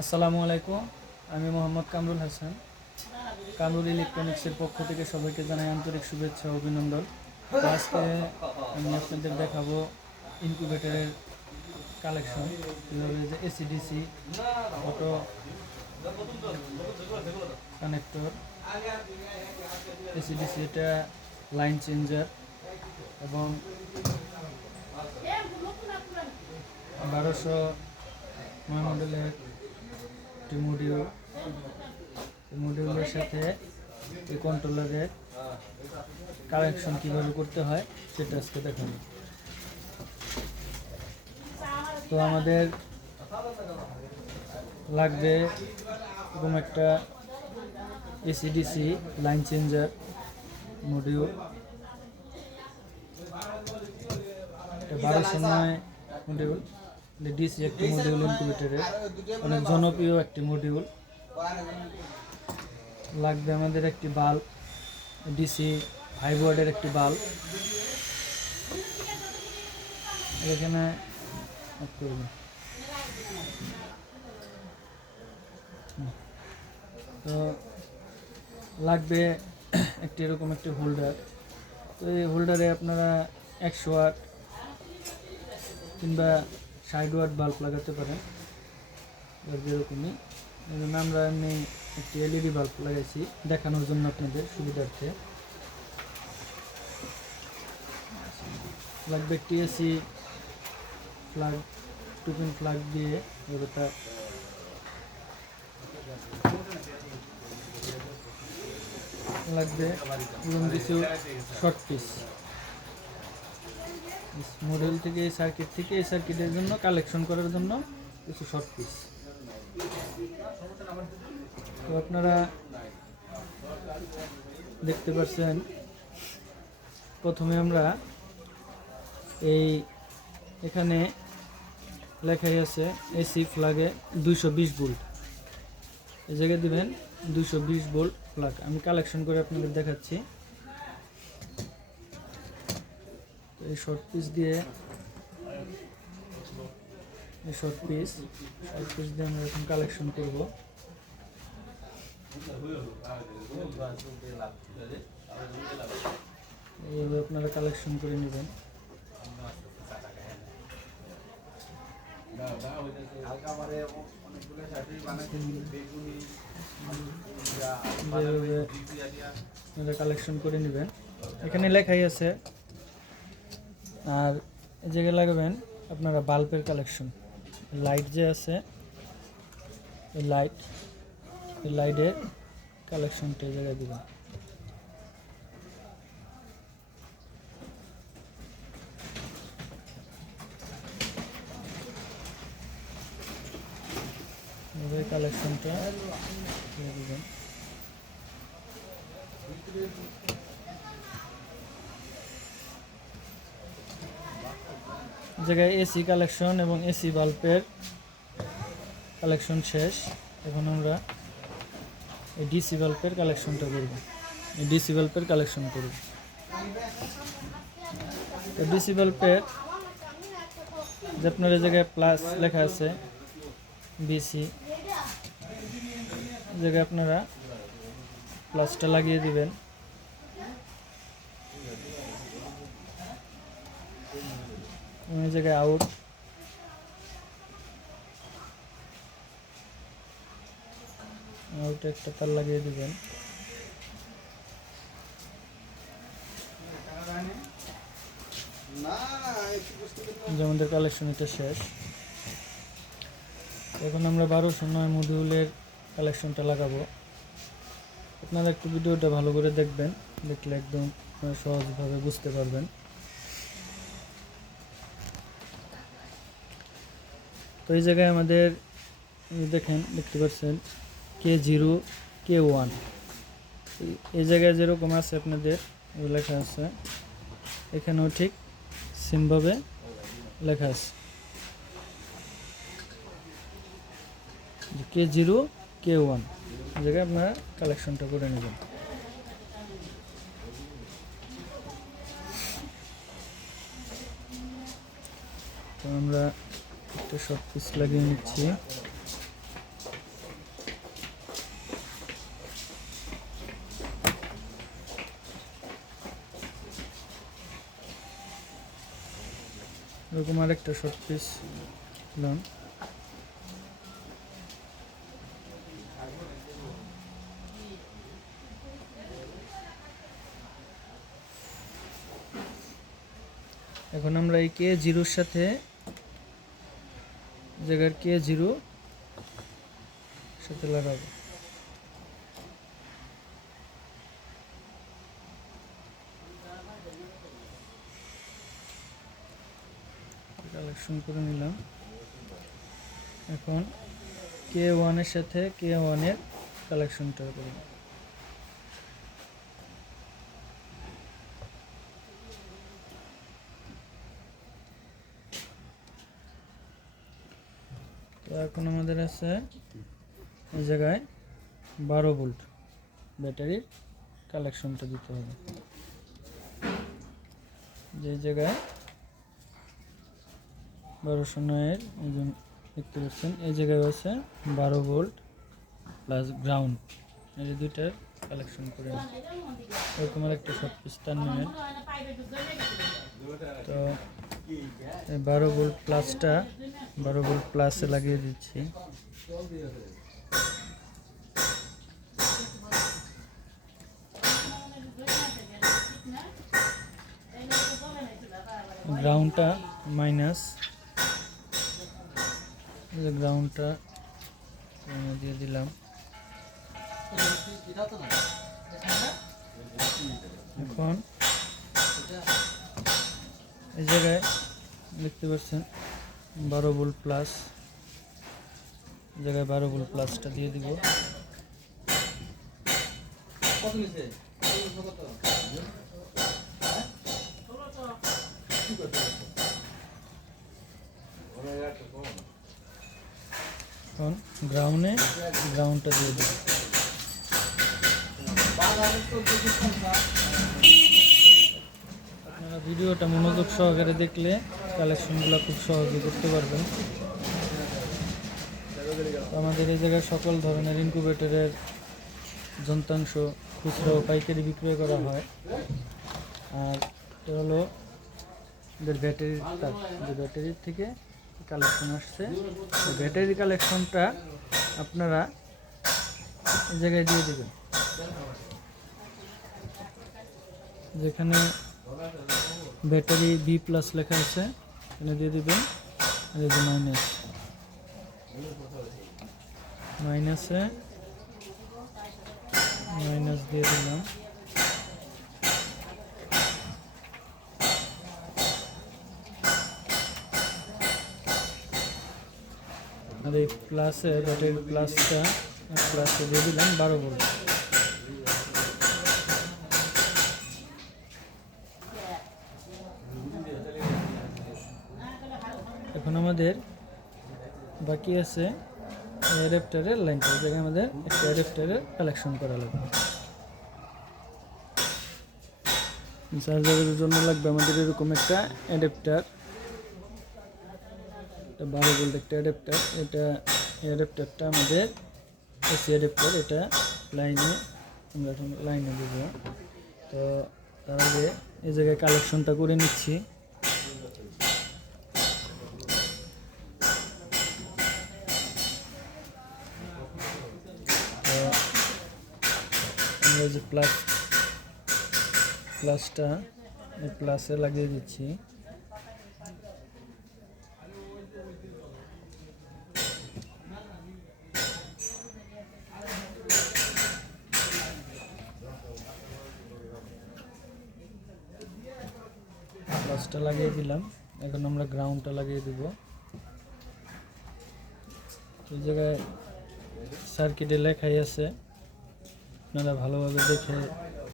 আসসালামু আলাইকুম। আমি মোহাম্মদ কামরুল হাসান। কামরুল ইলেকট্রনিক্সের পক্ষ থেকে সবাইকে জানাই আন্তরিক শুভেচ্ছা ও অভিনন্দন। আজকে আমি আপনাদের দেখাবো ইনকিউবেটরের কালেকশন, কীভাবে যে এসিডিসি অটো কানেক্টর, এসিডিসি এটা লাইন চেঞ্জার এবং 1200 মডেলের একটি মডিউলের সাথে এই কন্ট্রোলারের কানেকশন কীভাবে করতে হয় সেটা আজকে দেখাবো। তো আমাদের লাগবে এরকম একটা AC DC line changer module, 1200 module, DC একটি মডিউল, ইনকিউবেটরের অনেক জনপ্রিয় একটি মডিউল। লাগবে আমাদের একটি বাল্ব, ডিসি 5 ওয়াটের একটি বাল্ব। এখানে তো লাগবে একটি এরকম একটি হোল্ডার। তো এই হোল্ডারে আপনারা 100 ওয়াট কিংবা 60 ওয়াট বাল্ব লাগাতে পারেন, যেরকমই। আমরা এমনি একটি এলইডি বাল্ব লাগাইছি দেখানোর জন্য আপনাদের সুবিধার্থে। লাগবে একটি এসি ফ্ল্যাগ, 2 পিন ফ্ল্যাগ দিয়ে ওটা লাগবে এবং কিছু শর্ট পিস মডেল থেকে, এই সার্কিট থেকে এই সার্কিটের জন্য কালেকশন করার জন্য কিছু শর্ট পিস। তো আপনারা দেখতে পাচ্ছেন, প্রথমে আমরা এখানে লেখাই আছে এসি ফ্ল্যাগে 220 ভোল্ট, এই জায়গায় দিবেন 220 ভোল্ট ফ্ল্যাগ। আমি কালেকশন করে আপনাদের দেখাচ্ছি। এই শর্ট পিস দিয়ে আমরা এখন কালেকশন করব। এইভাবে আপনারা কালেকশন করে নেবেন। কালেকশন করে নেবেন, এখানে লেখাই আছে। আর এই জায়গায় লাগাবেন আপনারা বাল্বের কালেকশন, লাইট যে আছে এই লাইটের কালেকশনটা এই জায়গায় দেবেন। কালেকশনটা দেবেন। জায়গায় এসি কালেকশন এবং এসি বাল্বের কালেকশন শেষ। এখন আমরা এই ডিসি বাল্বের কালেকশনটা করব। ডিসি বাল্বের কালেকশন করব। ডিসি বাল্বের যে আপনার এই জায়গায় প্লাস লেখা আছে বিসি, জায়গায় আপনারা প্লাসটা লাগিয়ে দিবেন। এই জায়গায় আউট, একটা তার লাগিয়ে দিবেন। আমাদের কালেকশন এটা শেষ। এখন আমরা 1209 মডিউলের কালেকশনটা লাগাবো। আপনারা একটু ভিডিওটা ভালো করে দেখবেন, দেখলে একদম সহজভাবে বুঝতে পারবেন। তো এই জায়গায় আমাদের দেখতে পাচ্ছেন K0 K1, এই জায়গায় যেরকম আছে আপনাদের লেখা আছে, এখানেও ঠিক সেমভাবে লেখা আছে K0 K1। এই জায়গায় আপনারা কালেকশনটা করে নেবেন। তো আমরা একটা শর্ট পিস লাগিয়ে নিচ্ছি। এরকম আরেকটা শর্ট পিস নিলাম। এখন আমরা এই K0 সাথে জায়গার K0 সাথে লাগাবো। কালেকশন করে নিলাম। এখন K1 এর সাথে K1 এর কালেকশনটা করি। তো এখন আমাদের আছে এই জায়গায় 12 ভোল্ট ব্যাটারির কালেকশনটা দিতে হবে। যে জায়গায় 1209 এই যে দেখতে পাচ্ছেন, এই জায়গায় আছে 12 ভোল্ট প্লাস গ্রাউন্ড, এই দুইটার কালেকশন করে নিই। এরকম একটা শর্ট পিস তার নেবেন। তো এই 12 ভোল্ট প্লাসটা 12 ভোল্ট প্লাসে লাগিয়ে দিচ্ছি। গ্রাউন্ডটা মাইনাস, গ্রাউন্ডটা দিয়ে দিলাম। এখন এই জায়গায় দেখতে পাচ্ছেন 12 ভোল্ট প্লাস, জায়গায় 12 ভোল্ট প্লাসটা দিয়ে দিব। এখন গ্রাউন্ডটা দিয়ে দিব। আপনারা ভিডিওটা মনোযোগ সহকারে দেখলে কালেকশনগুলো খুব সহজে করতে পারবেন। আমাদের এই জায়গায় সকল ধরনের ইনকিউবেটরের যন্ত্রাংশ খুচরা ও পাইকারি বিক্রয় করা হয়। আর এটা হলো ব্যাটারির তার, যে ব্যাটারির থেকে কালেকশন আসছে। ব্যাটারির কালেকশনটা আপনারা এই জায়গায় দিয়ে দেবেন, যেখানে ব্যাটারি B+ লেখা আছে এখানে দিয়ে দিবেন। আর এই যে মাইনাসে মাইনাস দিয়ে দিলাম। আর এই প্লাসে ব্যাটারির প্লাসে দিয়ে দিলাম 12 ভোল্ট। এখন আমাদের বাকি আছে অ্যাডাপ্টারের লাইনটা, এই জায়গায় আমাদের একটা অ্যাডাপ্টারের কালেকশন করা লাগবে। চার্জারের জন্য লাগবে আমাদের এরকম একটা অ্যাডাপ্টার, 12 ভোল্ট একটা অ্যাডাপ্টার। এটা অ্যাডাপ্টারটা আমাদের এসি অ্যাডাপ্টার, এটা আমরা এখন লাইনে দেব। তো তার আগে এই জায়গায় কালেকশনটা করে নিচ্ছি। তো আমরা যে প্লাসটা এই প্লাসে লাগিয়ে দিচ্ছি। প্লাসটা লাগিয়ে দিলাম। এখন আমরা গ্রাউন্ডটা লাগিয়ে দেব। এই জায়গায় সার্কিটে লেখাই আছে, আপনারা ভালোভাবে দেখে